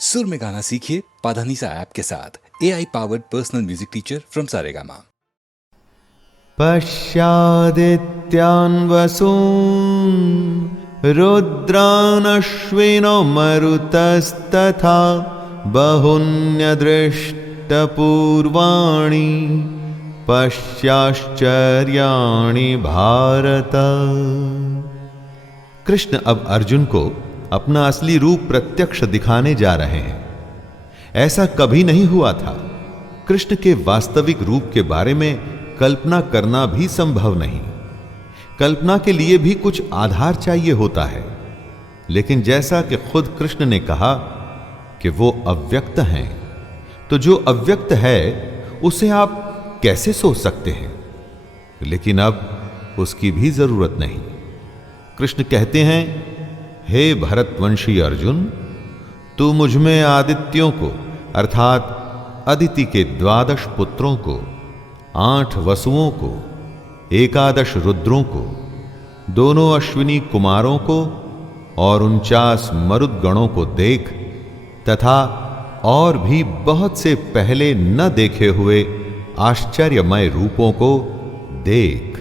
सुर में गाना सीखिए पाधानीसा ऐप के साथ AI powered personal music teacher from Saregama. पश्यादित्यान् वसून् रुद्रानश्विनो मरुतस्तथा बहुन्यदृष्टपूर्वाणि पश्याश्चर्याणि भारत। कृष्ण अब अर्जुन को अपना असली रूप प्रत्यक्ष दिखाने जा रहे हैं। ऐसा कभी नहीं हुआ था। कृष्ण के वास्तविक रूप के बारे में कल्पना करना भी संभव नहीं। कल्पना के लिए भी कुछ आधार चाहिए होता है, लेकिन जैसा कि खुद कृष्ण ने कहा कि वो अव्यक्त हैं, तो जो अव्यक्त है उसे आप कैसे सोच सकते हैं? लेकिन अब उसकी भी जरूरत नहीं। कृष्ण कहते हैं, हे भरतवंशी अर्जुन, तू मुझमें आदित्यों को अर्थात अदिति के 12 पुत्रों को, 8 वसुओं को, 11 रुद्रों को, दोनों अश्विनी कुमारों को और 49 मरुदगणों को देख तथा और भी बहुत से पहले न देखे हुए आश्चर्यमय रूपों को देख।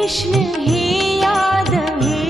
कृष्ण हे यादव हे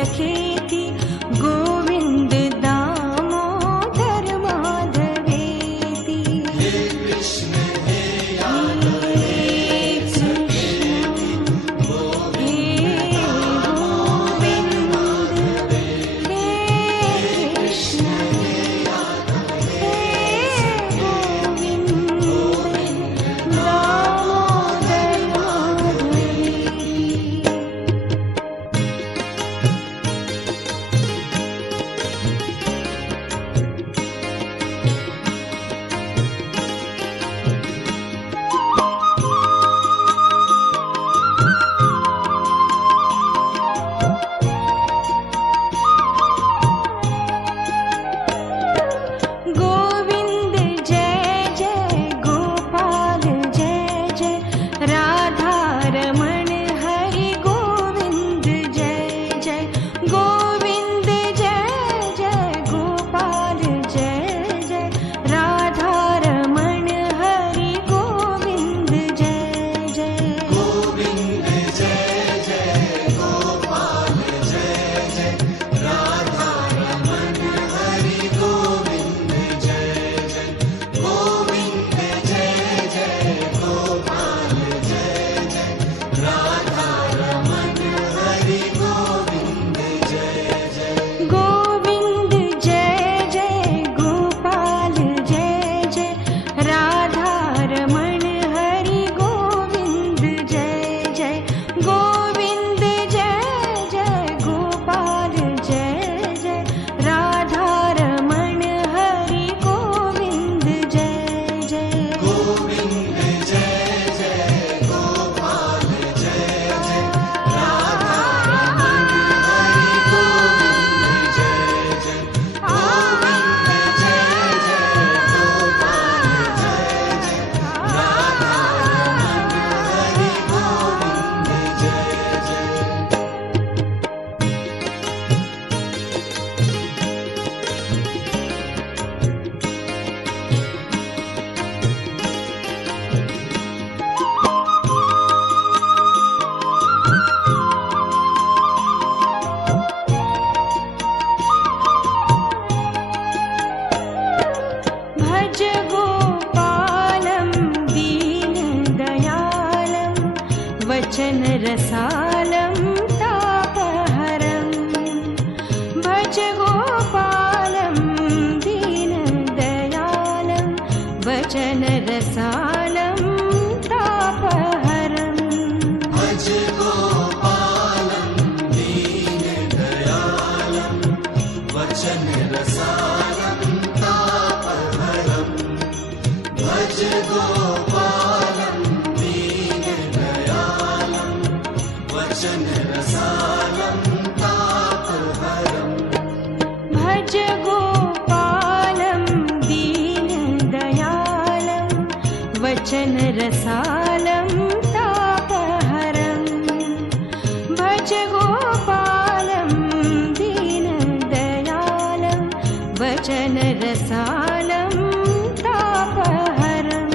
सखेति गोविन्द दामोदर माधवेति हे कृष्ण हे यादव हे सखेति गोविन्द दामोदर माधवेति हे कृष्ण हे यादव हे सखेति गोविन्द दामोदर माधवेति गोविन्द जय जय गोपाल जय जय राधा रमण हरि गोविन्द जय जय गोविन्द जय जय गोपाल जय जय राधा रमण हरि गोविन्द जय जय गोविन्द जय जय गोपाल जय जय राधा रमण हरि गोविन्द जय जय गोविन्द जय जय गोपाल जय जय राधा रमण हरि गोविन्द जय जय गोविन्द जय जय गोपाल जय जय राधा रमण हरि गोविन्द जय जय गोविन्द जय जय गोपाल जय जय राधा रमण हरि गोविन्द जय जय गोविन्द जय जय गोपाल जय जय राधा रमण हरि गोविन्द जय जय गोविन्द जय जय गोपाल जय जय राधा रमण हरि गोविन्द जय जय भज गोपालं दीनदयालं वचन रसालं तापहरं भज गोपालं दीनदयालं वचन रसालं तापहरं भज गोपालं दीनदयालं वचन रसालं तापहरं भज गोपालं दीनदयालं वचन रसालं तापहरं भज गोपालं दीनदयालं वचन रसालं तापहरं भज गोपालं दीनदयालं वचन रसालं तापहरं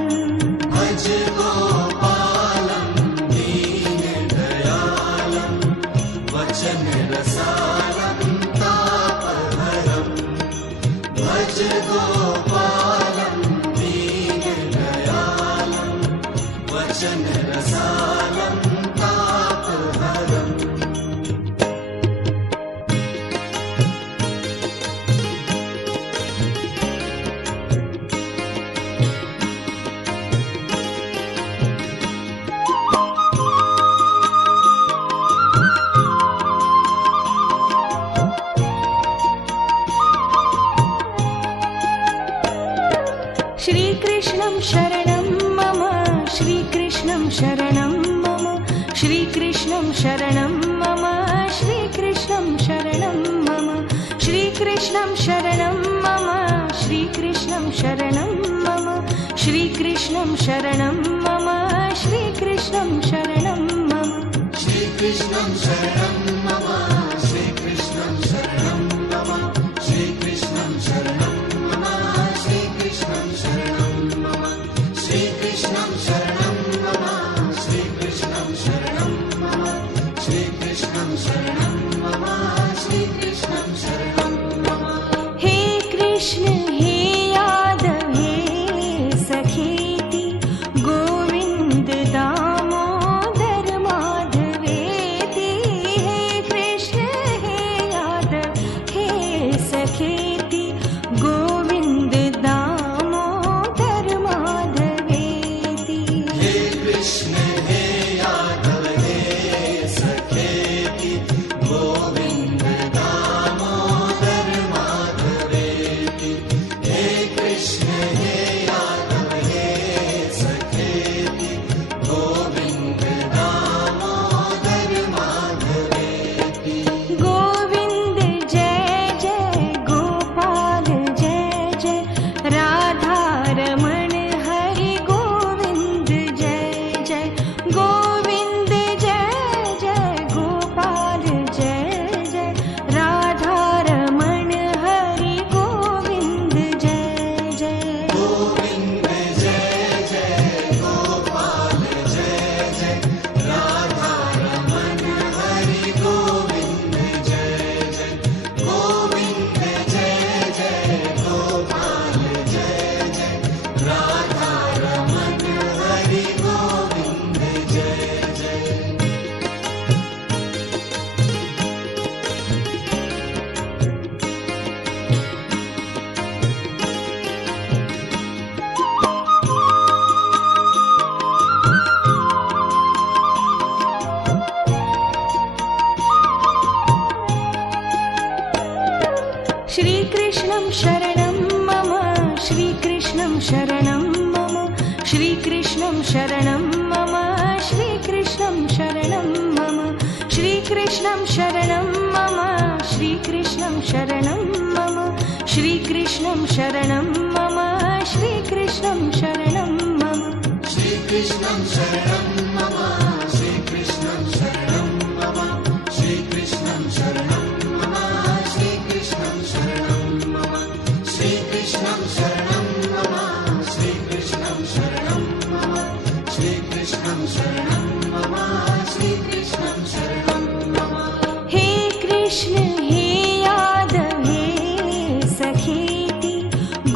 भज गोपालं दीनदयालं वचन रसालं तापहरं भज गोपालं दीनदयालं वचन रसालं तापहरम् श्रीकृष्णं शरणं मम श्रीकृष्णं शरणं मम श्रीकृष्णं शरणं मम श्रीकृष्णं शरणं मम श्रीकृष्णं शरणं मम श्रीकृष्णं शरणं मम श्रीकृष्णं शरणं मम श्रीकृष्णं शरणं मम श्रीकृष्णं शरणं मम श्रीकृष्णं शरणं मम श्रीकृष्णं शरणं मम श्रीकृष्णं शरणं मम श्रीकृष्णं शरणं मम श्रीकृष्णं शरणं मम श्रीकृष्णं शरणं मम श्रीकृष्णं शरणं मम श्रीकृष्णं शरणं मम श्रीकृष्णं शरणं मम श्रीकृष्णं शरणं मम श्रीकृष्णं शरणं मम श्रीकृष्णं शरणं मम श्रीकृष्णं शरणं मम श्रीकृष्णं शरणं मम श्रीकृष्णं शरणं मम श्रीकृष्णं शरणं मम श्रीकृष्णं शरणं मम श्रीकृष्णं शरणं मम श्रीकृष्णं शरणं मम श्रीकृष्णं शरणं मम श्रीकृष्णं शरणं मम श्रीकृष्णं शरणं मम हे कृष्ण हे यादव हे सखेति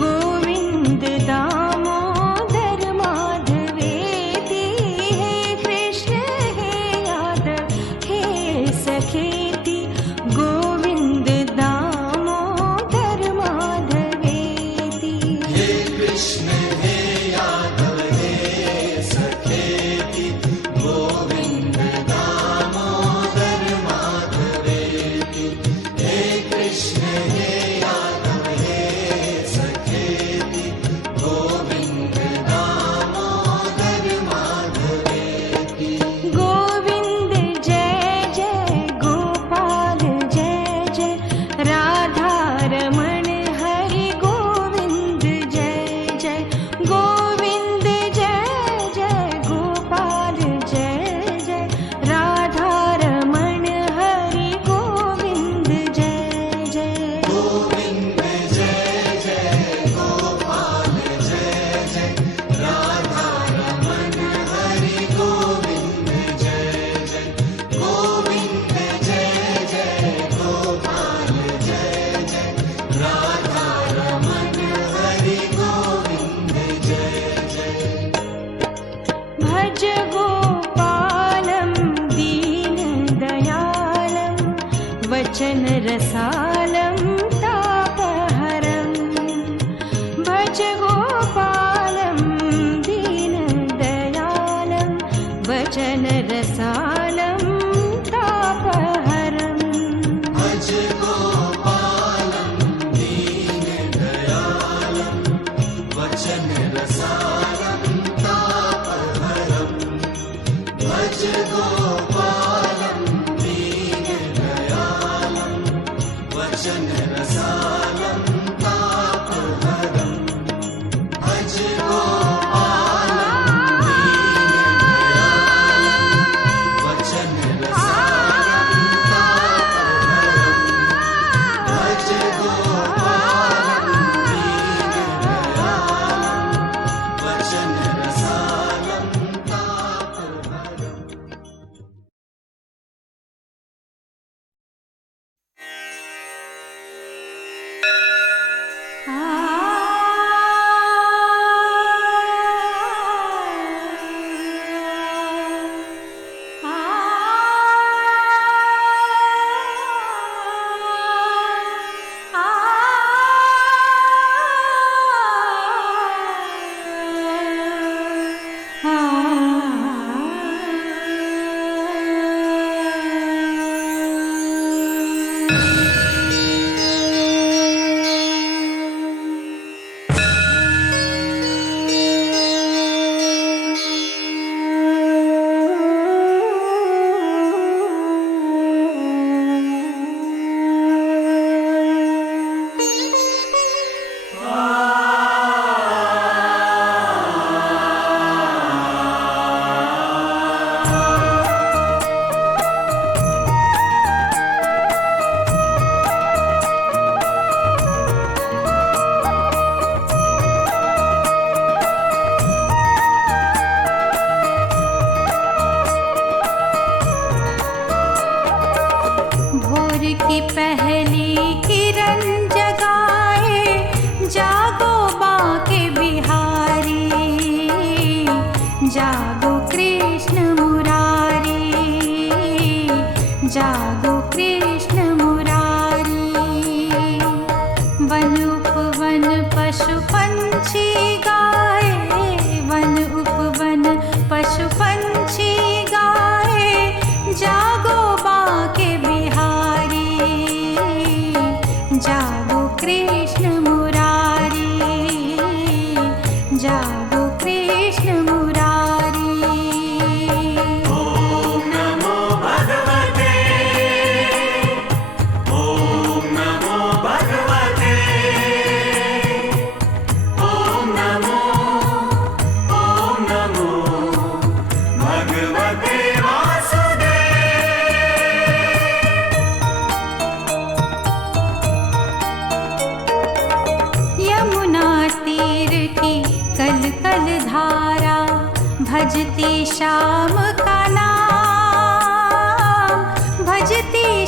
गोविंद दामोदर माधवेति हे कृष्ण हे यादव हे सखेति गोविंद दामोदर माधवेति हे कृष्ण हे यादव हे सखेति गोविंद दामोदर माधवेति हे कृष्ण हे यादव हे सखेति गोविंद दामोदर माधवेति गोविंद जय जय गोपाल जय जय राधा रमण हरि गोविंद जय जय गोविंद जय जय गोपाल जय जय राधा रमण हरि गोविंद जय जय गोविंद जय जय गोपाल जय जय राधा रमण हरि गोविंद जय जय गोविंद जय जय गोपाल जय जय राधा रमण हरि गोविंद जय जय भज गोपालं दीनदयालं वचन रसालं तापहरं भज गोपालं दीनदयालं वचन रसालं तापहरं भज गोपालं दीनदयालं वचन रसालं तापहरं भज गोपालं दीनदयालं वचन रसालं तापहरं भज गोपालं दीनदयालं वचन रसालं तापहरं भज गोपालं दीनदयालं वचन रसालं तापहरं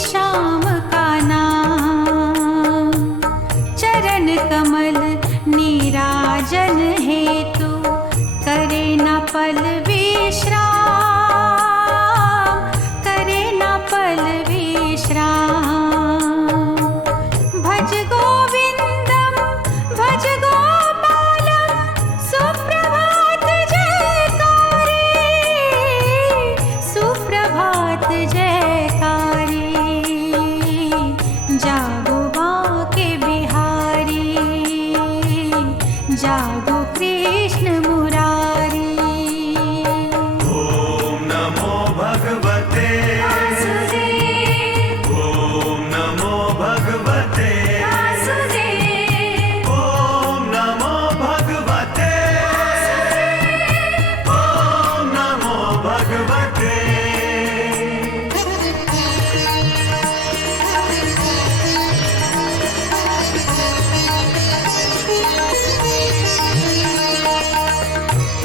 श्याम का नाम। चरण कमल नीराजन हेतु करे न पल विश्राम, करे न पल विश्राम। भज गोविंदम भज गोपालम, सुप्रभात जयकारे, सुप्रभात जयकारे। जागो बांके बिहारी, जागो कृष्ण मुरारी। ओम नमो भगवते वासुदेव, ओम नमो भगवते वासुदेव, ओम नमो भगवते ओम नमो भगवते।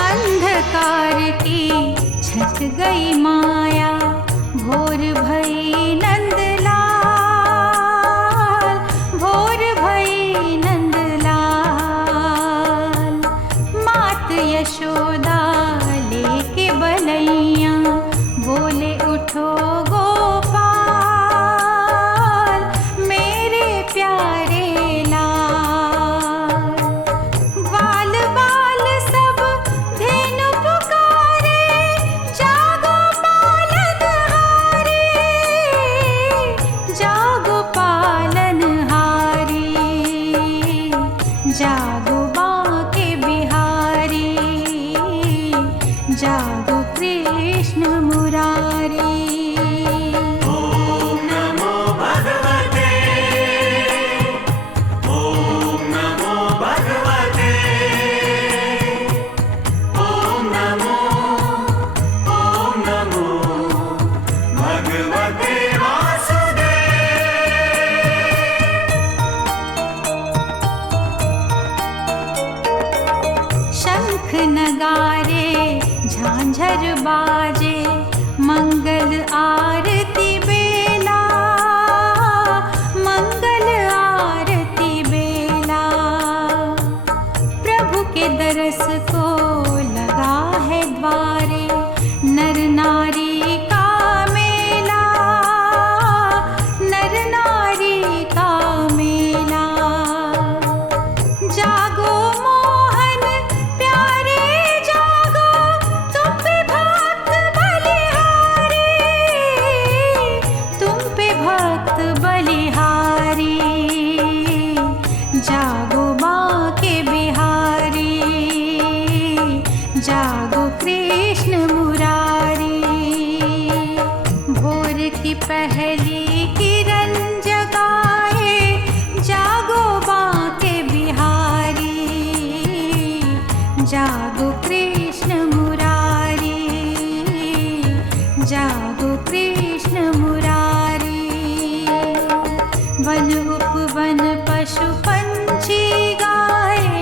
अंधकार की छट गई माया, भोर भई नंदलाल, भोर भई नंदलाल। मात यशोदा लेके बलैया, बोले उठो गोपाल, मेरे प्यारे लाल। ग्वाल बाल सब धेनु पुकारे, जागो पालनहारी, जागो पालनहारी। जागो बांके बिहारी, जागो कृष्ण मुरारी। ओम नमो भगवते ओम नमो भगवते ओम नमो भगवते वासुदेव। शंख नगारे झांझर बाजे, मंगल आरती बेला, मंगल आरती बेला। प्रभु के दरस को लगा है द्वारे, नर नारी का मेला, नर नारी का मेला। जागो मोहन प्यारे जागो, तुम पे भक्त बलिहारी, तुम पे भक्त बलिहारी। जागो बांके बिहारी, जागो कृष्ण मुरारी। भोर की पहली किरण जगाए, जागो बांके बिहारी, जागो कृष्ण मुरारी, जागो कृष्ण मुरारी। वन उपवन पशु पंछी गाए,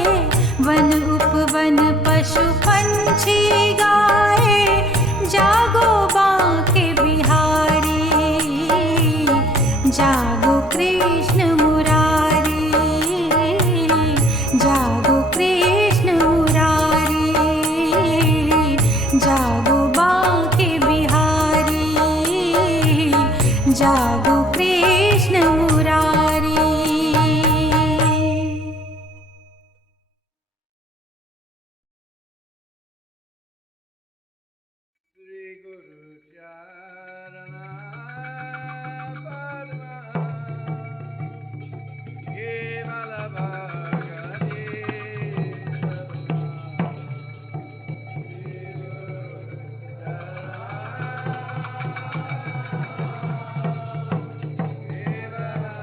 वन उपवन पशु पंछी गाए, जागो बांके बिहारी, जागो कृष्ण मुरारी, जागो कृष्ण मुरारी। जागो बांके बिहारी, जागो कृष्ण मुरारी। श्री गुरु चरण केवल भगति केवल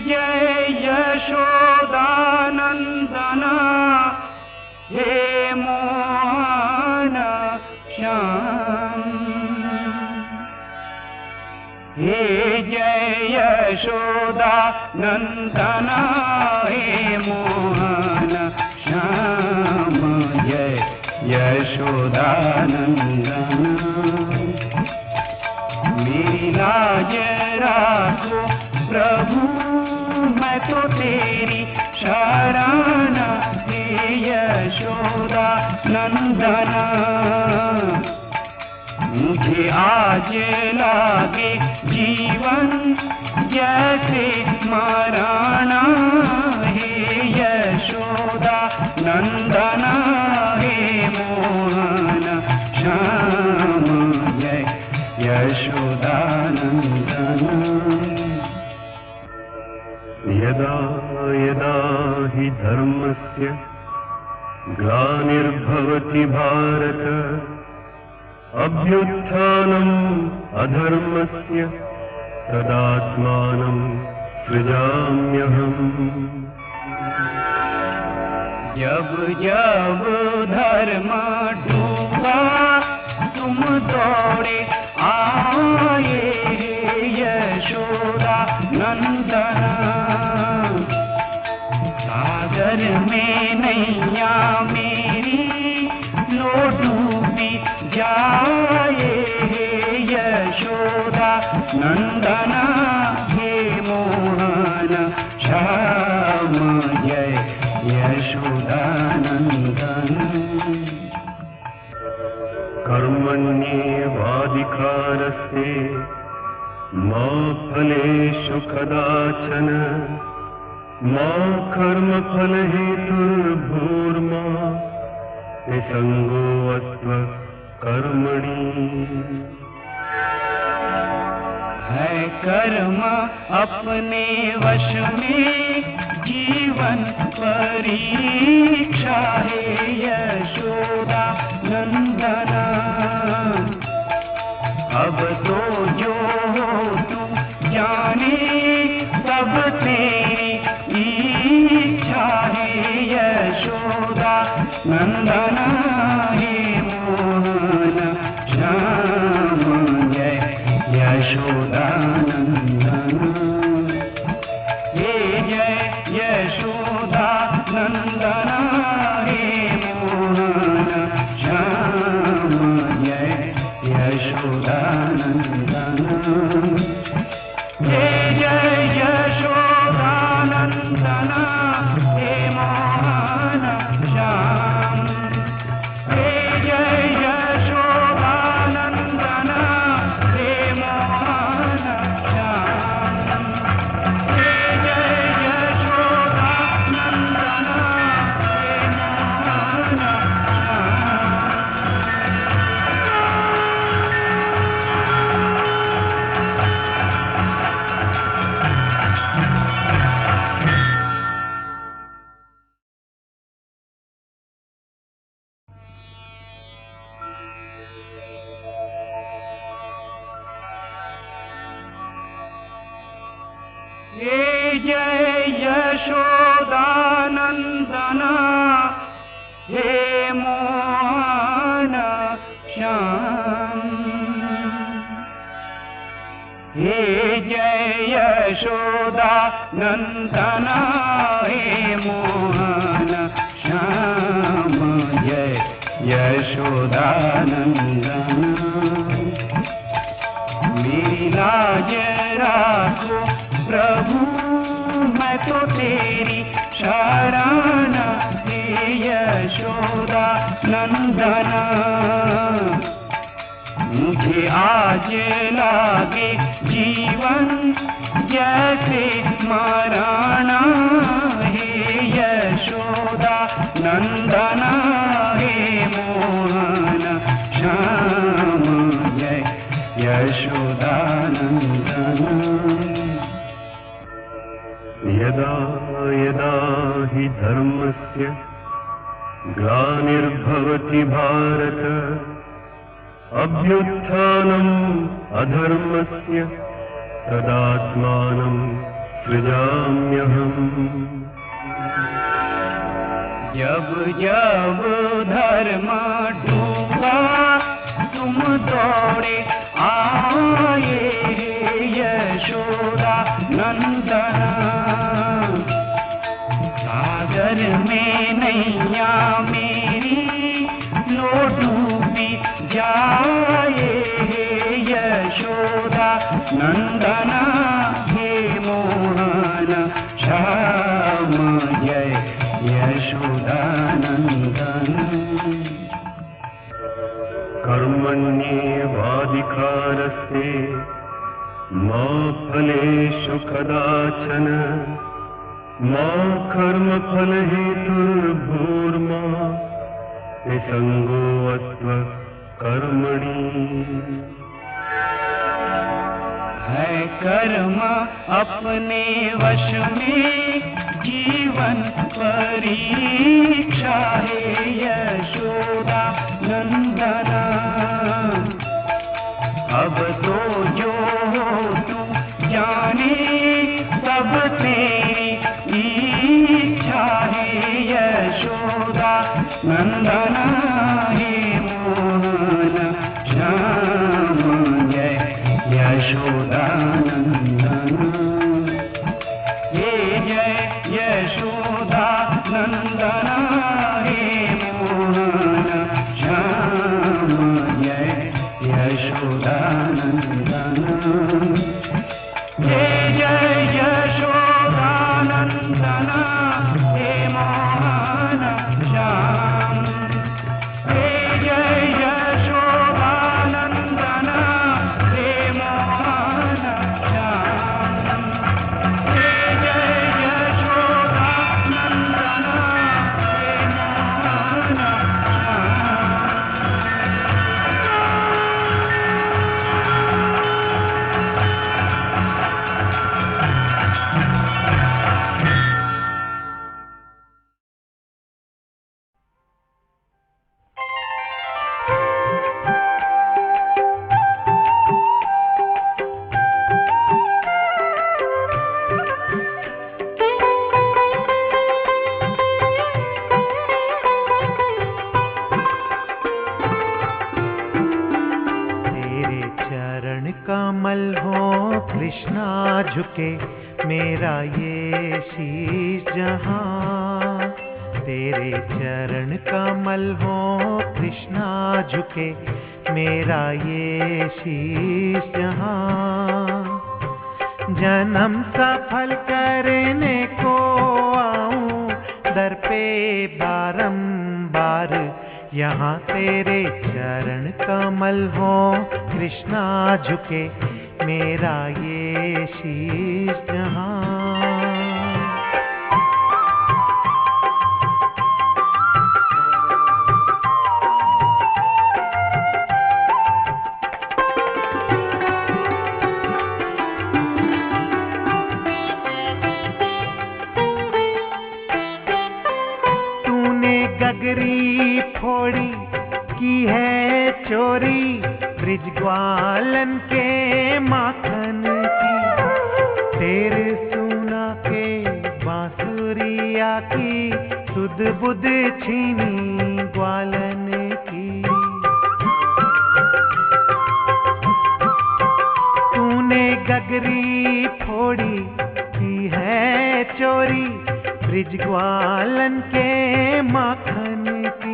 जय यशोदानंदन हे मोहन श्याम। हे जय यशोदानंदन हे मोहन श्याम। जय यशोदानंदन मेरी लाज राखो प्रभु मैं तो तेरी शरण। हे यशोदा नंदन मुझे आज लागे जीवन जैसे मरना। हे यशोदा नंदन हे मोहन श्याम। जय यशोदानंदन यदा यदा हि धर्मस्य ग्लानिर्भवति भारत अभ्युत्थानम् अधर्मस्य तदात्मानं सृजाम्यहम्। जब जब धर्म डूबा तुम दौड़े आए। यशोदा नंदन सागर में नैया मेरी लो डूबी जाए। यशोदा नंदन हे मोहन श्याम। जय यशोदानंदन कर्मण्येवाधिकारस्ते मा फलेषु कदाचन मा कर्मफलहेतुर्भूर्मा निसंगोऽस्त्व कर्मणि। है कर्म अपने वश में जीवन परीक्षा। है यशोदा नंदन अब तो जो तू जाने तब तेरी इच्छा। है यशोदा नंदन हे मोहन श्याम। जय यशोदानंदन हे जय यशोदानंदन हे मोहन श्याम। जय यशोदानंदन हे जय यशोदानंदन हे मोहन श्याम। हे जय यशोदानंदन हे मोहन श्याम। हे जय यशोदानंदन हे मोहन हे जय यशोदानंदन हे मोहन श्याम। हे जय यशोदानंदन हे मोहन श्याम। जय यशोदानंदन मेरी लाज राखो प्रभु मैं तो तेरी शरण। हे यशोदा नंदन मुझे आज लागे जीवन जैसे मरना। हे यशोदा नंदन हे मोहन श्याम। जय यशोदानंदन यदा यदा हि धर्मस्य ग्लानिर्भवति भारत अभ्युत्थानम् अधर्मस्य तदात्मानं सृजाम्यहम् जब जब धर्म डूबा तुम दौड़े आए यशोदा नंदन सागर में नैया मेरी लो डूबी जाए यशोदा नंदन हे मोहन श्याम जय यशोदानंदन कर्मण्येवाधिकारस्ते मा फलेषु कदाचन मा कर्मफलहेतुर्भूर्मा निसङ्गोऽस्त्व कर्मणि है कर्म अपने वश में जीवन परीक्षा है यशोदा नंदन अब तो जो तू जाने सब तेरी इच्छा है यशोदा नंदन हे मोहन श्याम जय यशोदानंदन हे जय यशोदानंदन हे मोहन श्याम जय यशोदानंदन हे जय यशोदानंदन हे मोहन श्याम हे जय यशोदानंदन हे मोहन श्याम हे जय यशोदानंदन हे मोहन तेरे चरण कमल हो कृष्णा झुके मेरा ये शीश जहां तेरे चरण कमल हो कृष्णा झुके मेरा ये शीश जहां जन्म सफल करने को आऊं दर पे बारंबार यहाँ तेरे चरण कमल हो कृष्णा झुके मेरा ये शीश जहां गगरी फोड़ी की है चोरी ब्रिज ग्वालन के माखन की तेरे सुना के बांसुरिया की सुध बुध छीनी ग्वालन की तूने गगरी फोड़ी की है चोरी ब्रिज ग्वालन के माखन की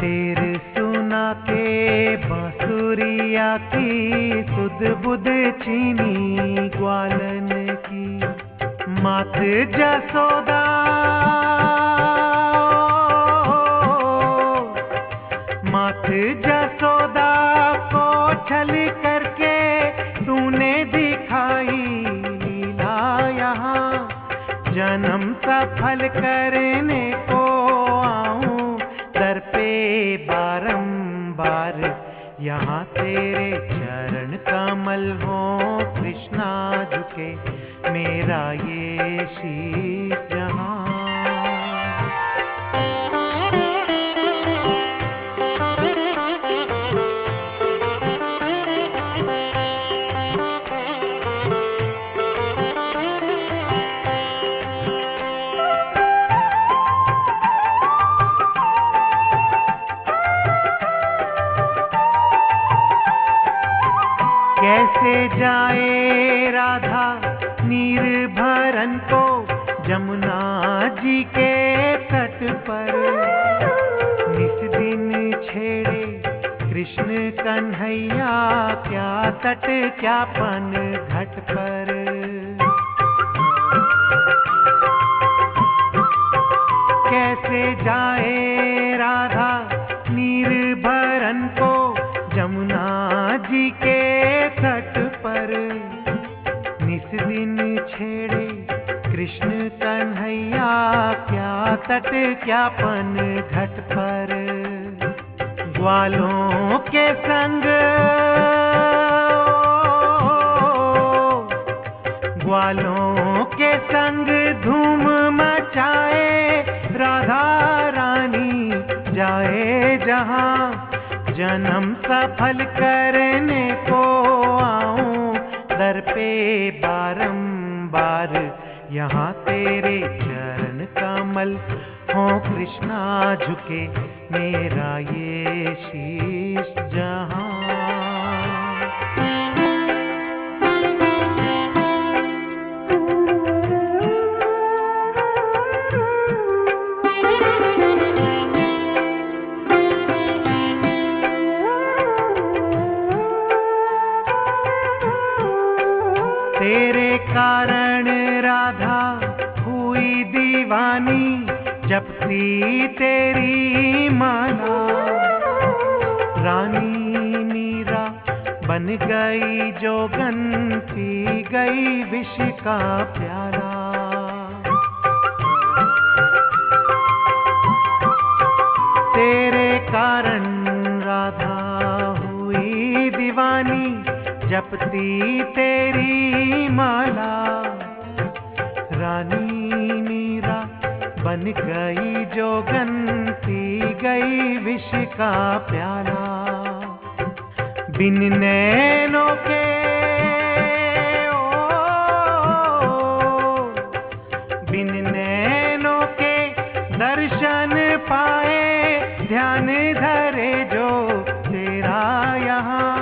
तेरे सुना के बांसुरिया की सुध बुध छीनी ग्वालन की मात जसोदा मात जसोदा को छल करके तूने दिखाई लीला यहाँ जन्म सफल करने को आऊं दर पे बारंबार यहाँ तेरे चरण कमल हो कृष्णा झुके मेरा ये शीश जहां कैसे जाए राधा निर्भरन को जमुना जी के तट पर। निस दिन छेड़े कृष्ण कन्हैया क्या तट क्या पन घट पर। कैसे जाए राधा निर्भरन को जमुना जी के तट पर। निस दिन छेड़े कृष्ण कन्हैया क्या तट क्या पन घट पर। ग्वालों के संग ग्वालों के संग धूम मचाए राधा रानी जाए जहां। जन्म सफल करने को आऊं दर पे बारंबार। यहाँ तेरे चरण कमल हो कृष्णा झुके मेरा ये शीश जहां। तेरे कारण राधा हुई दीवानी जपती तेरी माला। रानी मीरा बन गई जोगन पी गई विष का प्याला। तेरे कारण राधा हुई दीवानी जपती तेरी माला। रानी मीरा बन गई जोगन पी गई विष का प्याला। बिन नैनों के बिन नैनों के दर्शन पाए ध्यान धरे जो तेरा यहाँ।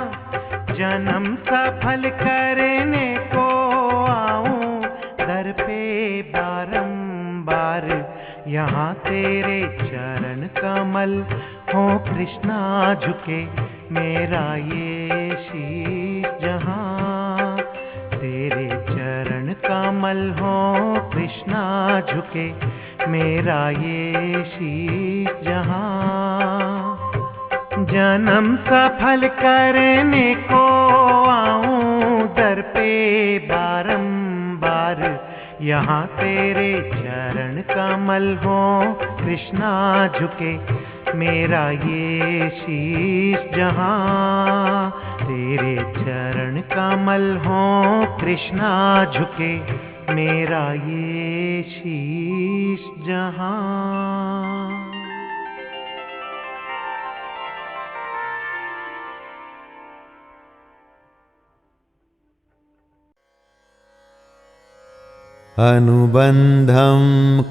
जन्म सफल करने को आऊं दर पे बारंबार। यहाँ तेरे चरण कमल हो कृष्णा झुके मेरा ये शीश जहां। तेरे चरण कमल हो कृष्णा झुके मेरा ये शीश जहां। जन्म सफल करने को आऊं दर पे बारंबार। यहाँ तेरे चरण कमल हो कृष्णा झुके मेरा ये शीश जहां। तेरे चरण कमल हो कृष्णा झुके मेरा ये शीश जहां। अनुबन्धं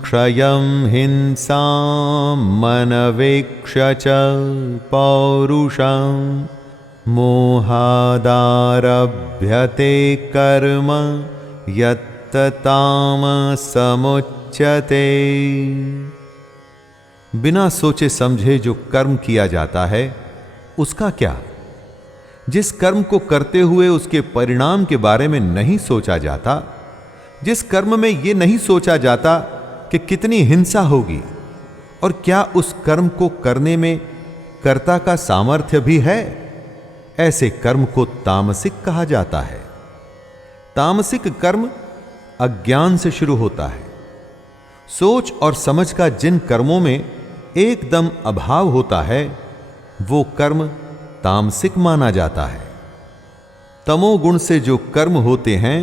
क्षयं हिंसां मनवेक्ष्य च पौरुषं मोहादारभ्यते कर्म यत्तामसमुच्यते। बिना सोचे समझे जो कर्म किया जाता है उसका क्या। जिस कर्म को करते हुए उसके परिणाम के बारे में नहीं सोचा जाता, जिस कर्म में यह नहीं सोचा जाता कि कितनी हिंसा होगी और क्या उस कर्म को करने में कर्ता का सामर्थ्य भी है, ऐसे कर्म को तामसिक कहा जाता है। तामसिक कर्म अज्ञान से शुरू होता है। सोच और समझ का जिन कर्मों में एकदम अभाव होता है वो कर्म तामसिक माना जाता है। तमोगुण से जो कर्म होते हैं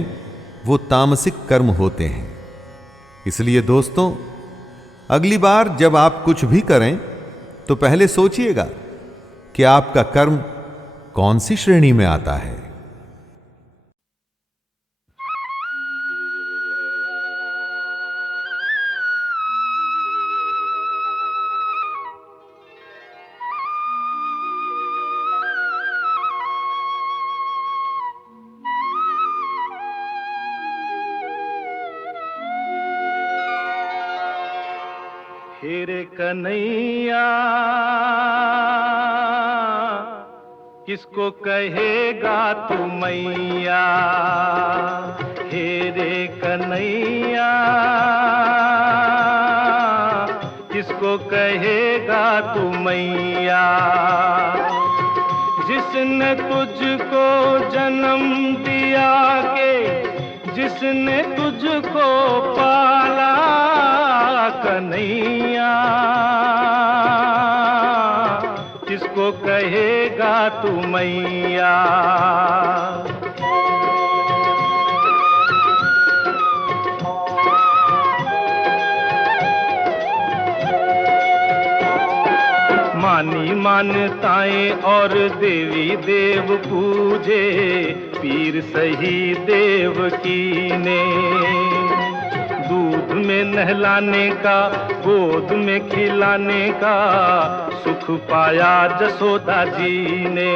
वो तामसिक कर्म होते हैं। इसलिए दोस्तों, अगली बार जब आप कुछ भी करें तो पहले सोचिएगा कि आपका कर्म कौन सी श्रेणी में आता है। हेरे कन्हैया किसको कहेगा तू मैया, हेरे कन्हैया किसको कहेगा तू मैया। जिसने तुझको जन्म दिया के, जिसने तुझको पाला कन्हैया, किसको कहेगा तू मैया। मानी मान्यताएं और देवी देव पूजे, पीर सही देव की ने। दूध में नहलाने का, गोद में खिलाने का सुख पाया जसोदा जी ने।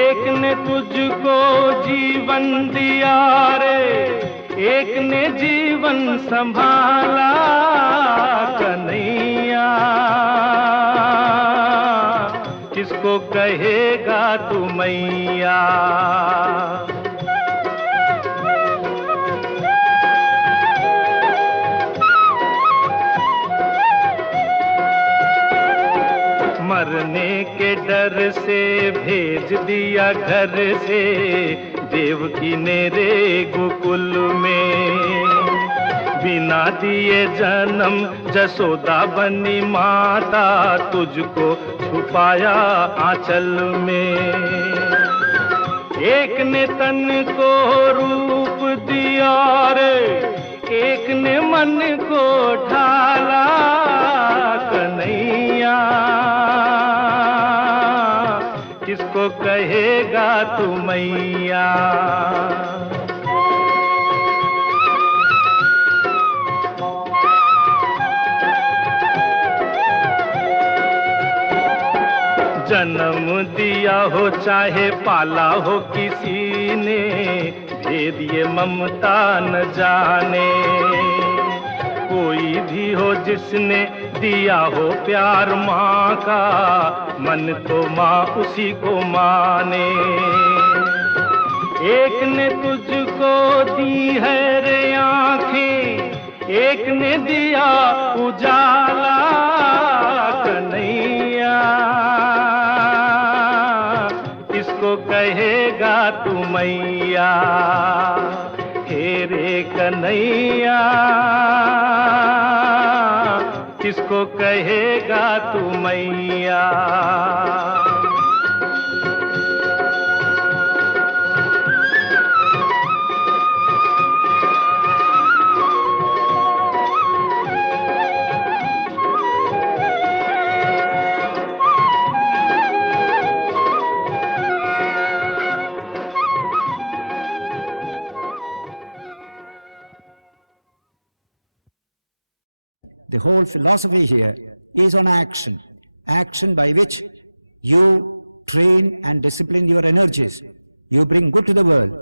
एक ने तुझको जीवन दिया रे, एक ने जीवन संभाला कन्हैया, किसको कहेगा तू मैया। मरने के डर से भेज दिया घर से देवकी ने रे गोकुल में। बिना दिए जन्म जसोदा बनी माता, तुझको छुपाया आंचल में। एक ने तन को रूप दिया रे, एक ने मन को ढाला कन्हैया, किसको कहेगा तू मैया। जन्म दिया हो चाहे पाला हो किसी ने, भेद ये ममता न जाने। कोई भी हो जिसने दिया हो प्यार माँ का, मन तो माँ उसी को माने। एक ने तुझको दी है रे आँखें, एक ने दिया उजाला कन्हैया, किसको कहेगा तू मैया। हेरे कन्हैया किसको कहेगा तू मैया। The whole philosophy here is on action, action by which you train and discipline your energies, you bring good to the world,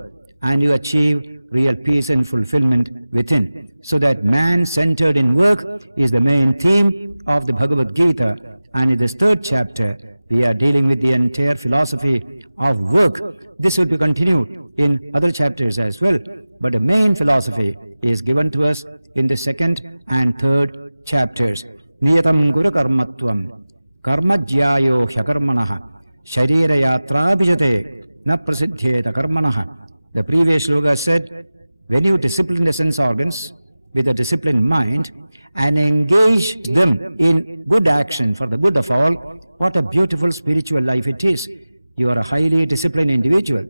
and you achieve real peace and fulfillment within. So that man-centered in work is the main theme of the Bhagavad Gita, and in this third chapter we are dealing with the entire philosophy of work. This will be continued in other chapters as well, but the main philosophy is given to us in the second and third chapters. Niyatam guru karmatvam karmajyayo hyakarmanaha sharira yatrabhijate na prasidhyeta karmanaha. The previous sloka said, when you discipline the sense organs with a disciplined mind and engage them in good action for the good of all, what a beautiful spiritual life it is. You are a highly disciplined individual.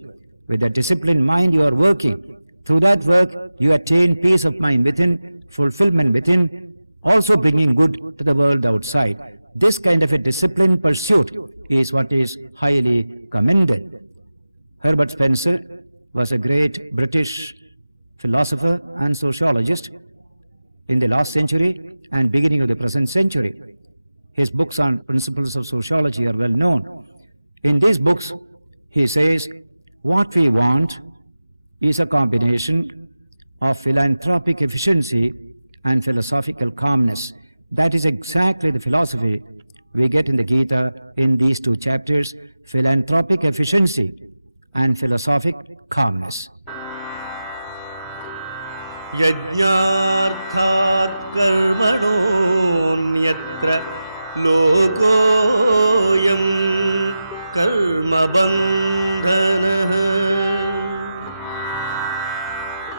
With a disciplined mind you are working. Through that work you attain peace of mind within, fulfillment within, also bringing good to the world outside. This kind of a disciplined pursuit is what is highly commended. Herbert Spencer was a great British philosopher and sociologist in the last century and beginning of the present century. His books on principles of sociology are well known. In these books, he says, what we want is a combination of philanthropic efficiency and philosophical calmness. That is exactly the philosophy we get in the Gita in these two chapters, philanthropic efficiency and philosophic calmness. यज्ञार्थात् कर्मणोऽन्यत्र लोकोऽयं कर्मबन्धनः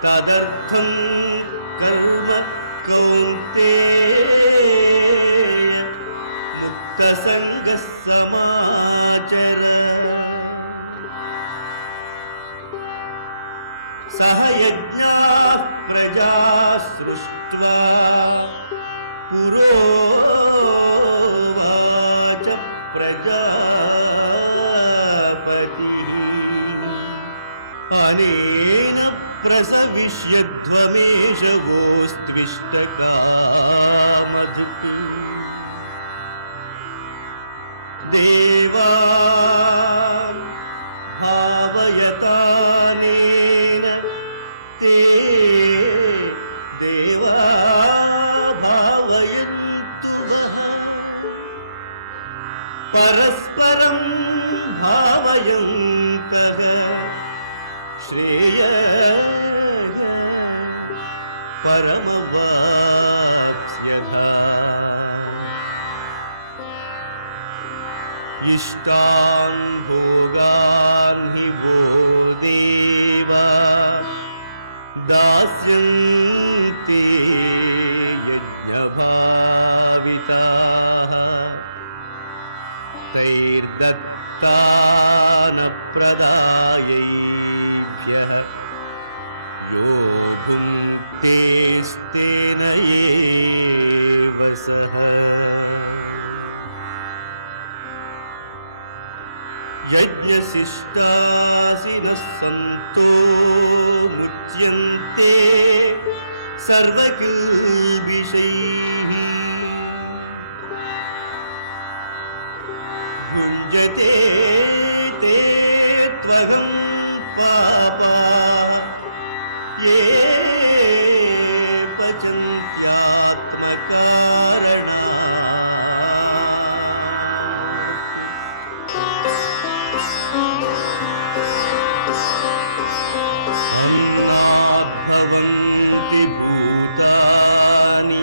तदर्थं कर्म कौन्तेय मुक्तसङ्गः समाचर सह यज्ञाः प्रजा सृष्ट्वा पुरोवाच प्रजापतिः अनेन प्रसविष्यध्वमेषवोस्त्विष्टकामधुक् देवा भावयतानेन ते देवा भावयन्तु वः परस्परं भावयन्तः श्रेयः परमवाप्स्यथा इष्टान् भोगान् हि वो देवा दास्यन्ते यज्ञभाविताः तैर्दत्तानप्रदायैभ्यः यो भुङ्क्तेस्तेन एव सः यज्ञशिष्टासिनः सन्तो मुच्यन्ते सर्वकिल्बिषैः भुञ्जते ते त्वहं पापाः ये पचन्त्यात्मकारणात् अन्नाद्भवन्ति भूतानि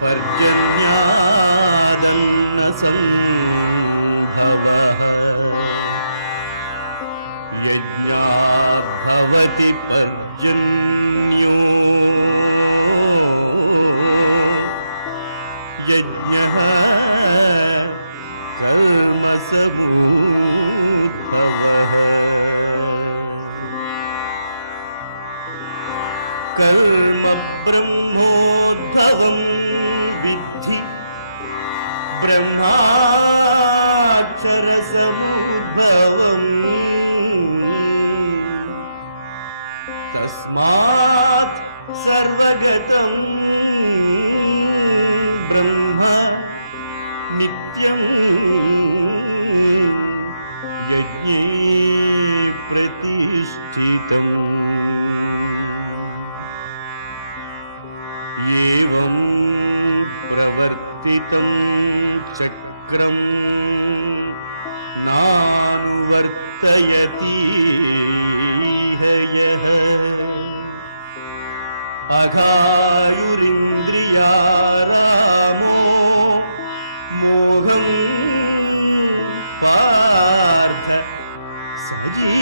पर्जन्यादन्नसम्भवः यज्ञाद्भवति पर्जन्यो यज्ञः कर्मसमुद्भवः कर्म ब्रह्मोद्भवं विद्धि ब्रह्माक्षरसमुद्भवम् तस्मात् सर्वगतं ब्रह्म नित्यं यज्ञे प्रतिष्ठितम् एवं प्रवर्तितं चक्रं नानुवर्तयति यः अघायुरिन्द्रियारामो मोहं Partha सजीवति.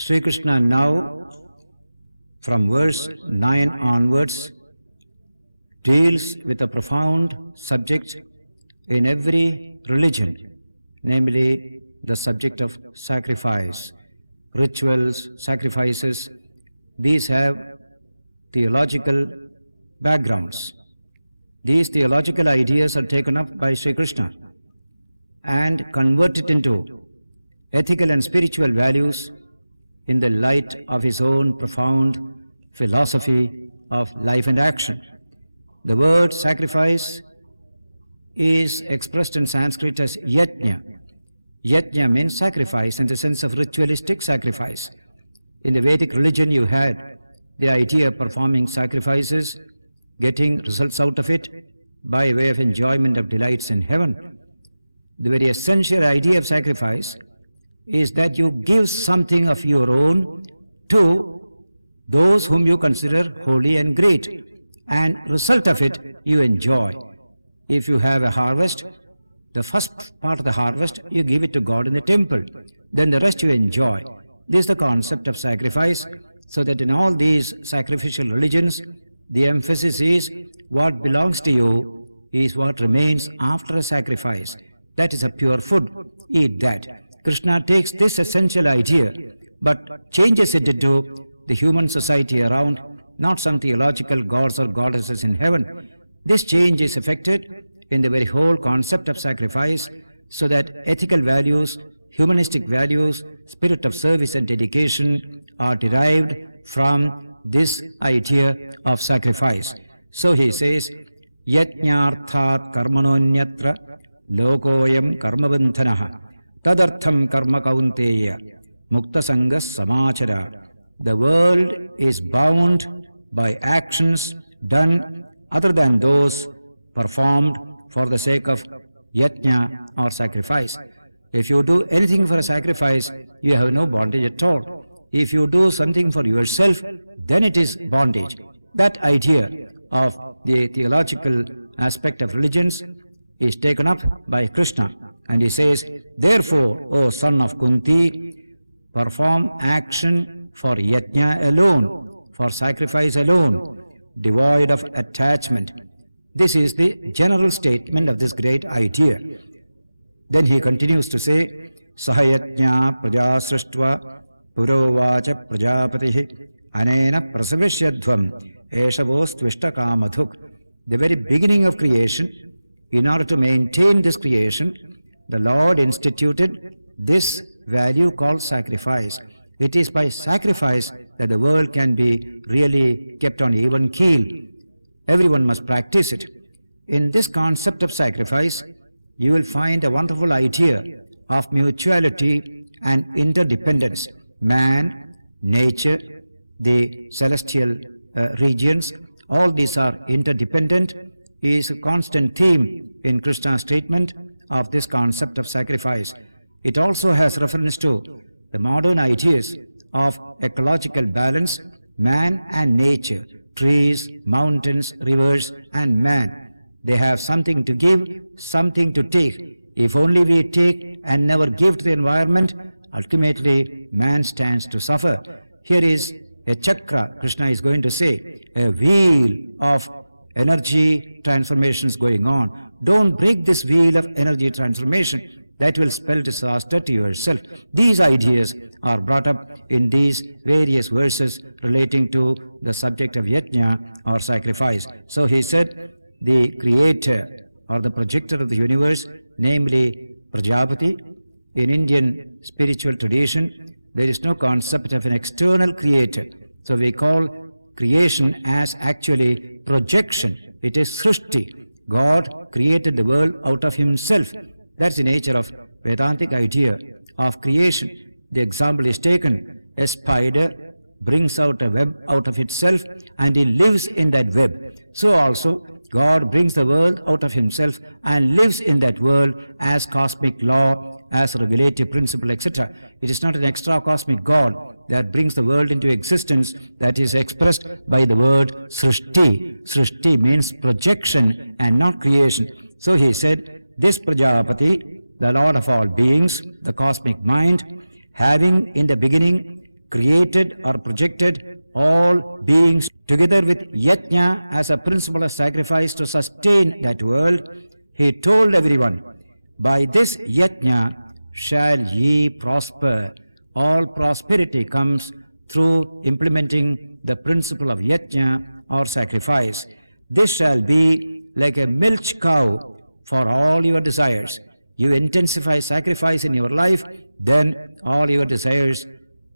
Sri Krishna now, from verse 9 onwards, deals with a profound subject in every religion, namely the subject of sacrifice. Rituals, sacrifices, these have theological backgrounds. These theological ideas are taken up by Sri Krishna and converted into ethical and spiritual values in the light of his own profound philosophy of life and action. The word sacrifice is expressed in Sanskrit as yajna. Yajna means sacrifice in the sense of ritualistic sacrifice. In the Vedic religion, you had the idea of performing sacrifices, getting results out of it by way of enjoyment of delights in heaven. The very essential idea of sacrifice is that you give something of your own to those whom you consider holy and great, and result of it you enjoy. If you have a harvest, the first part of the harvest you give it to God in the temple, then the rest you enjoy. This is the concept of sacrifice, so that in all these sacrificial religions, the emphasis is what belongs to you is what remains after a sacrifice. That is a pure food. Eat that. Krishna takes this essential idea but changes it into the human society around, not some theological gods or goddesses in heaven. This change is effected in the very whole concept of sacrifice, so that ethical values, humanistic values, spirit of service and dedication are derived from this idea of sacrifice. So he says, Yajñārthāt karmanonyatra lokoyam karmabandhanaha tadartham karma kaunteya muktasangas samachara. The world is bound by actions done other than those performed for the sake of yajna or sacrifice. If you do anything for a sacrifice, you have no bondage at all. If you do something for yourself, then it is bondage. That idea of the theological aspect of religions is taken up by Krishna, and he says, therefore, O son of Kunti, perform action for yajna alone, for sacrifice alone, devoid of attachment. This is the general statement of this great idea. Then he continues to say, Sahayajna praja srishtva purovacha prajapatihi anena prasavishyadhvam eshavos tvishta kamadhuk. The very beginning of creation, in order to maintain this creation, the Lord instituted this value called sacrifice. It is by sacrifice that the world can be really kept on even keel. Everyone must practice it. In this concept of sacrifice, you will find a wonderful idea of mutuality and interdependence. Man, nature, the celestial regions, all these are interdependent, is a constant theme in Krishna's treatment of this concept of sacrifice. It also has reference to the modern ideas of ecological balance, man and nature, trees, mountains, rivers, and man. They have something to give, something to take. If only we take and never give to the environment, ultimately man stands to suffer. Here is a chakra, Krishna is going to say, a wheel of energy transformations going on. Don't break this wheel of energy transformation. That will spell disaster to yourself. These ideas are brought up in these various verses relating to the subject of yajna or sacrifice. So he said, the creator or the projector of the universe, namely Prajapati. In Indian spiritual tradition, there is no concept of an external creator. So we call creation as actually projection. It is Srishti. God created the world out of himself. That's the nature of Vedantic idea of creation. The example is taken. A spider brings out a web out of itself and he lives in that web. So also God brings the world out of himself and lives in that world as cosmic law, as regulative principle, etc. It is not an extra cosmic God that brings the world into existence that is expressed by the word Srishti. Srishti means projection and not creation. So he said, this Prajapati, the Lord of all beings, the cosmic mind, having in the beginning created or projected all beings together with yajna as a principle of sacrifice to sustain that world, he told everyone, by this yajna shall ye prosper. All prosperity comes through implementing the principle of yajna or sacrifice. This shall be like a milch cow for all your desires. You intensify sacrifice in your life, then all your desires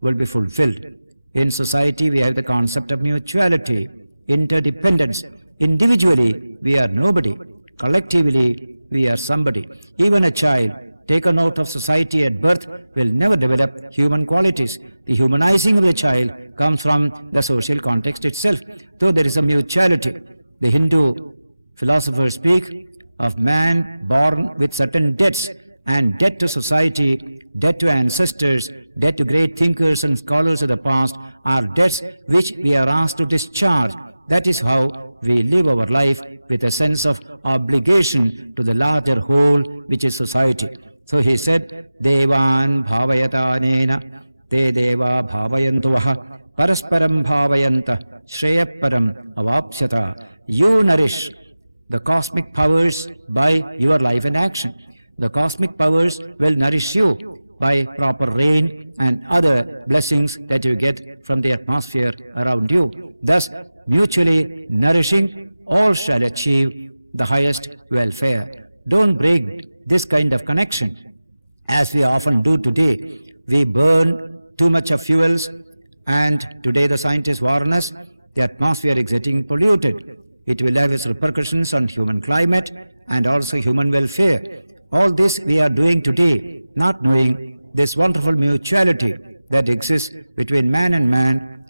will be fulfilled. In society, we have the concept of mutuality, interdependence. Individually, we are nobody. Collectively, we are somebody. Even a child taken out of society at birth will never develop human qualities. The humanizing of the child comes from the social context itself, though there is a mutuality. The Hindu philosophers speak of man born with certain debts, and debt to society, debt to ancestors, debt to great thinkers and scholars of the past are debts which we are asked to discharge. That is how we live our life, with a sense of obligation to the larger whole, which is society. So he said, Devan bhavayatanena te deva bhavayantuvaha parasparam bhavayanta shreyaparam avapsyata. You nourish the cosmic powers by your life and action. The cosmic powers will nourish you by proper rain and other blessings that you get from the atmosphere around you. Thus, mutually nourishing, all shall achieve the highest welfare. Don't break this kind of connection, as we often do today. We burn too much of fuels, and today the scientists warn us the atmosphere is getting polluted. It will have its repercussions on human climate and also human welfare. All this we are doing today, not knowing this wonderful mutuality that exists between man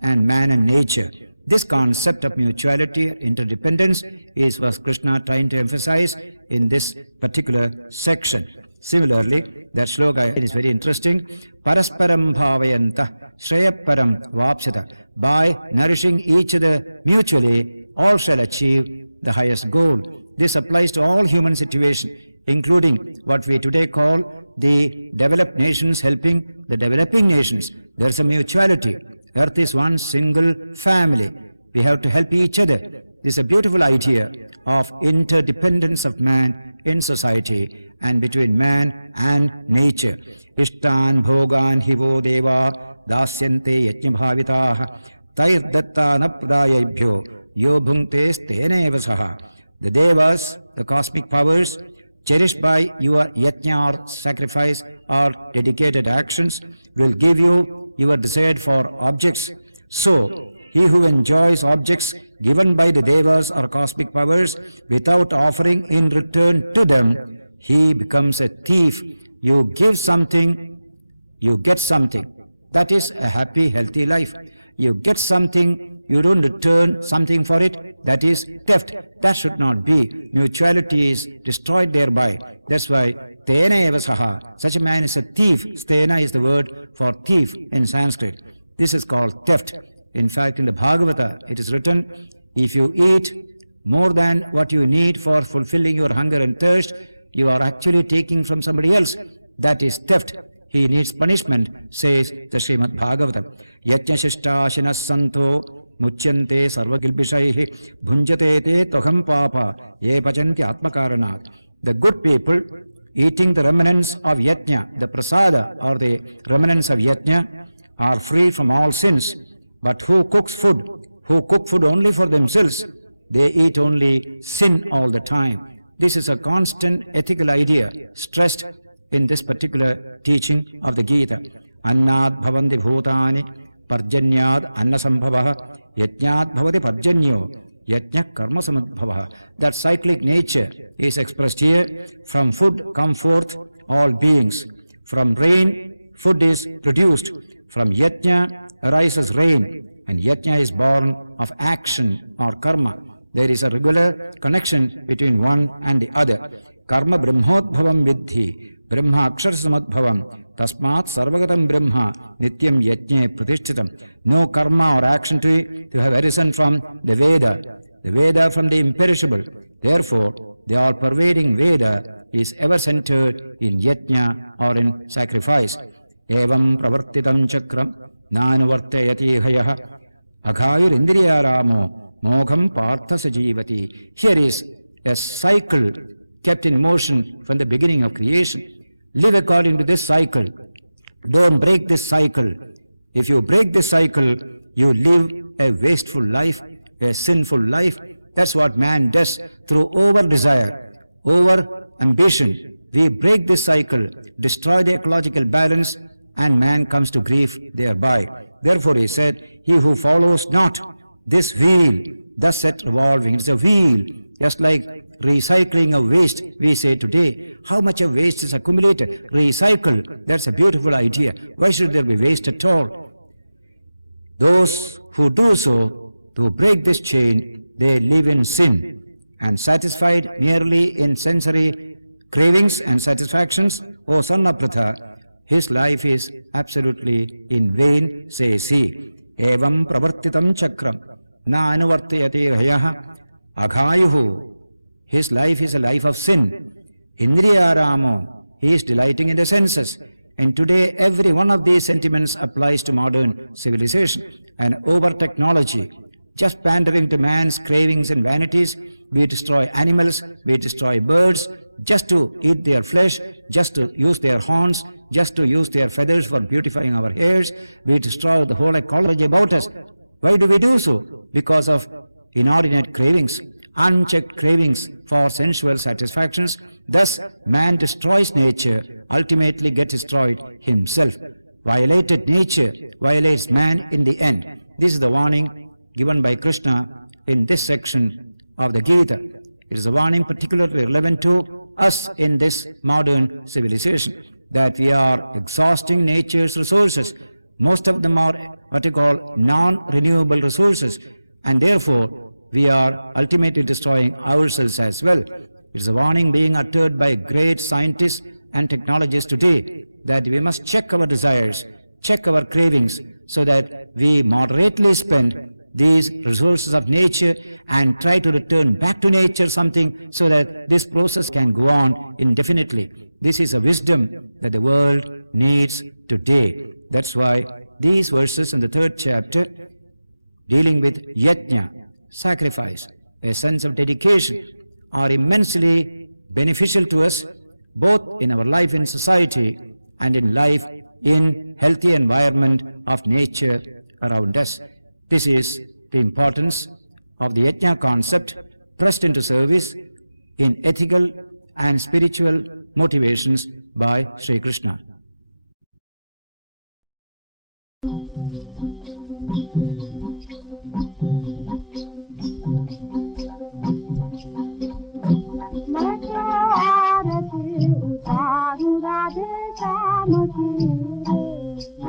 and nature. This concept of mutuality, interdependence, is what Krishna trying to emphasize in this particular section. Similarly, that shloka is very interesting. Parasparam bhavayanta shreyaparam vapsyata. By nourishing each other mutually, all shall achieve the highest goal. This applies to all human situations, including what we today call the developed nations helping the developing nations. There is a mutuality. Earth is one single family. We have to help each other. This is a beautiful idea of interdependence of man in society and between man and nature. Ishtan bhogan hivo deva dasyante yajna bhavitaha tair dattana pradayabhyo yo bhungte stene vasaha. The devas, the cosmic powers, cherished by your yajna or sacrifice or dedicated actions, will give you your desired for objects. So, he who enjoys objects given by the devas or cosmic powers without offering in return to them, he becomes a thief. You give something, you get something. That is a happy, healthy life. You get something, you don't return something for it. That is theft. That should not be. Mutuality is destroyed thereby. That's why Tena eva saha. Such a man is a thief. Stena is the word for thief in Sanskrit. This is called theft. In fact, in the Bhagavata, it is written, if you eat more than what you need for fulfilling your hunger and thirst, you are actually taking from somebody else. That is theft. He needs punishment, says the Srimad Bhagavatam. Yajna shishtashinas santo muchyante sarvagilbishaihi bhunjate te toham papa ye pajanti atmakaranat. The good people eating the remnants of yajna, the prasada or the remnants of yajna, are free from all sins. But who cook food only for themselves, they eat only sin all the time. This is a constant ethical idea stressed in this particular teaching of the Gita. Annad bhavanti bhutani parjanyad annasambhavaha yajnad bhavati parjanyo yajna karma samadbhavaha. That cyclic nature is expressed here. From food come forth all beings. From rain, food is produced. From yajna arises rain, and yajna is born of action or karma. There is a regular connection between one and the other. Karma brahmodbhavam vidhi, brahma akshar samadbhavam, tasmat sarvagatam brahma, nityam yajne pratishthitam. No karma or action to have arisen from the Veda from the imperishable. Therefore, the all-pervading Veda is ever centered in yajna or in sacrifice. Evam pravartitam chakram nanuvartayati hayaha aghayir indriyaramo mogham partha sajivati. Here is a cycle kept in motion from the beginning of creation. Live according to this cycle. Don't break this cycle. If you break this cycle, you live a wasteful life, a sinful life. That's what man does through over-desire, over-ambition. We break this cycle, destroy the ecological balance, and man comes to grief thereby. Therefore he said, he who follows not this wheel, thus set revolving. It's a wheel, just like recycling of waste, we say today. How much of waste is accumulated? Recycle. That's a beautiful idea. Why should there be waste at all? Those who do so, who break this chain, they live in sin, and satisfied merely in sensory cravings and satisfactions, O son of Pritha, his life is absolutely in vain, says he. Evam pravartitam chakram na anuvartayate bhayaha aghayuhu. His life is a life of sin. Indriyaramo, he is delighting in the senses. And today every one of these sentiments applies to modern civilization. And over technology, just pandering to man's cravings and vanities, we destroy animals, we destroy birds, just to eat their flesh, just to use their horns, just to use their feathers for beautifying our hairs. We destroy the whole ecology about us. Why do we do so? Because of inordinate cravings, unchecked cravings for sensual satisfactions. Thus, man destroys nature, ultimately gets destroyed himself. Violated nature violates man in the end. This is the warning given by Krishna in this section of the Gita. It is a warning particularly relevant to us in this modern civilization, that we are exhausting nature's resources. Most of them are what we call non-renewable resources, and therefore we are ultimately destroying ourselves as well. It is a warning being uttered by great scientists and technologists today, that we must check our desires, check our cravings, so that we moderately spend these resources of nature and try to return back to nature something, so that this process can go on indefinitely. This is a wisdom that the world needs today. That's why these verses in the 3rd chapter, dealing with yajna, sacrifice, a sense of dedication, are immensely beneficial to us, both in our life in society and in life in healthy environment of nature around us. This is the importance of the yajna concept pressed into service in ethical and spiritual motivations by Sri Krishna.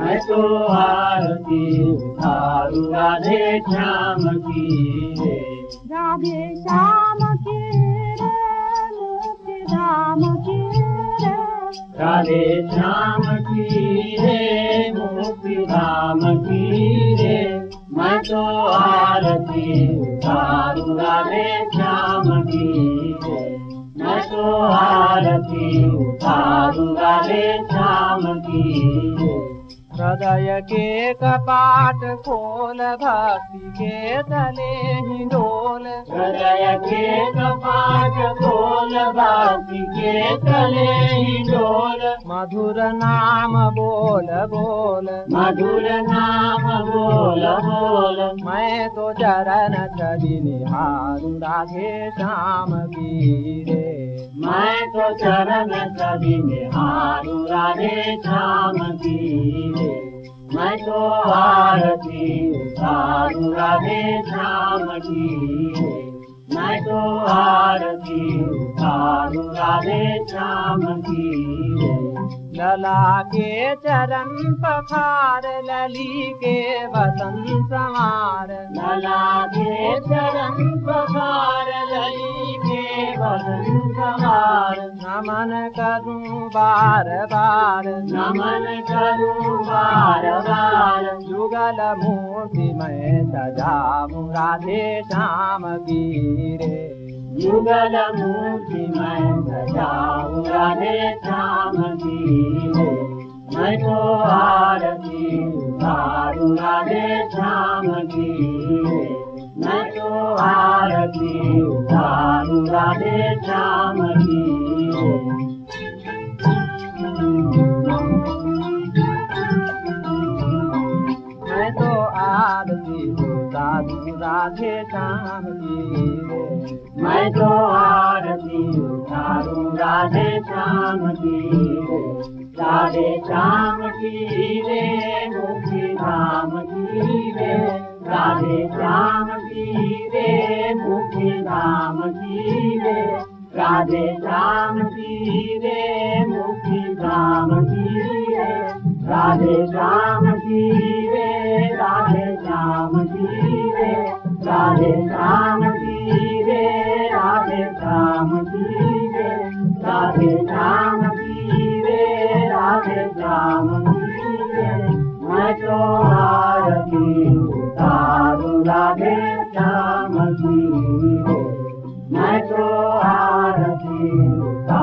मैं तो आरती उतारू राधे श्याम की रे, राधे श्याम की रे, मुक्ति धाम की रे, राधे श्याम की रे, मुक्ति धाम की रे। मैं तो आरती उतारू राधे श्याम की रे, मैं तो आरती उतारू राधे श्याम की रे। हृदय के कपाट खोल, भक्ति के तले ही डोल, हृदय के कपाट खोल, भक्ति के तले ही डोल। मधुर नाम बोल बोल, मधुर नाम बोल बोल। मैं तो चरण छवि निहारू राधे श्याम की रे, मैं तो चरण छवि निहारू राधे श्याम की रे। मैं तो आरती उतारू राधे श्याम की रे, मैं तो आरती उतारू राधे श्याम की रे। लला के चरण पखार, लली के वतन संवार, लला के चरण पखार, लली के वतन संवार। नमन करूं बार बार, नमन करूं बार बार। जुगल मूर्ति मैं सजाऊं राधे श्याम की रे, युगल मूर्ति मैं सजाऊं राधे श्याम की रे। मैं तो आरती उतारू राधे श्याम की रे, मैं तो आरती उतारू राधे श्याम की रे। मैं तो आरती उतारू राधे श्याम की रे, मैं तो आरती उतारू राधे श्याम की रे। राधे श्याम की रे, मुक्ति धाम की रे, राधे श्याम की रे मुक्ति धाम की रे राधे श्याम की रे मुक्ति धाम की रे राधे श्याम की रे राधे श्याम की रे राधे श्याम की रे राधे श्याम की रे राधे श्याम की रे राधे श्याम की रे मैं तो आरती उतारू राधे श्याम की रे मैं तो आरती उतारू